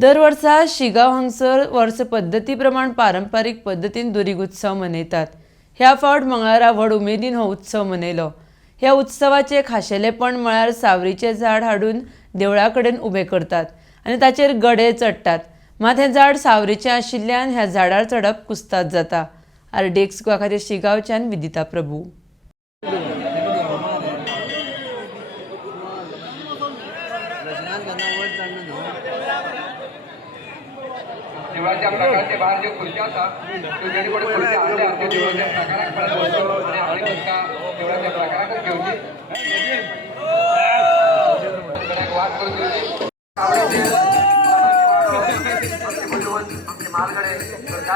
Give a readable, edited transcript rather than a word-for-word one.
दर वर्सा शिगाव हांगसर वर्स पद्दती प्रमाण पारंपारीक पद्दतीन दुरीग उत्सव मनयतात। ह्या फावट मंगळारा व्हड उमेदीन हो उत्सव मनयलो। ह्या उत्सवाचे खाशेलेपण म्हळ्यार सावरीचें झाड हाडून देवळा कडेन उबें करतात आनी ताचेर गडे चडटात। मात हें झाड सावरीचें आशिल्ल्यान ह्या झाडार चडप कुस्ताद जाता। RDX गोवा खातीर शिगांवच्यान विदिता प्रभू। देवळाच्या प्रकारचे बाहेर जे खुर्च्या असतात त्यो जेणे कोणी खुर्च्या आणल्या त्या देवळाच्या प्रकाराक कळत वचो आणि हांवें तुमकां देवळाच्या प्रकाराकच घेवची वाद करून दिवची आमचे मालगडे गरज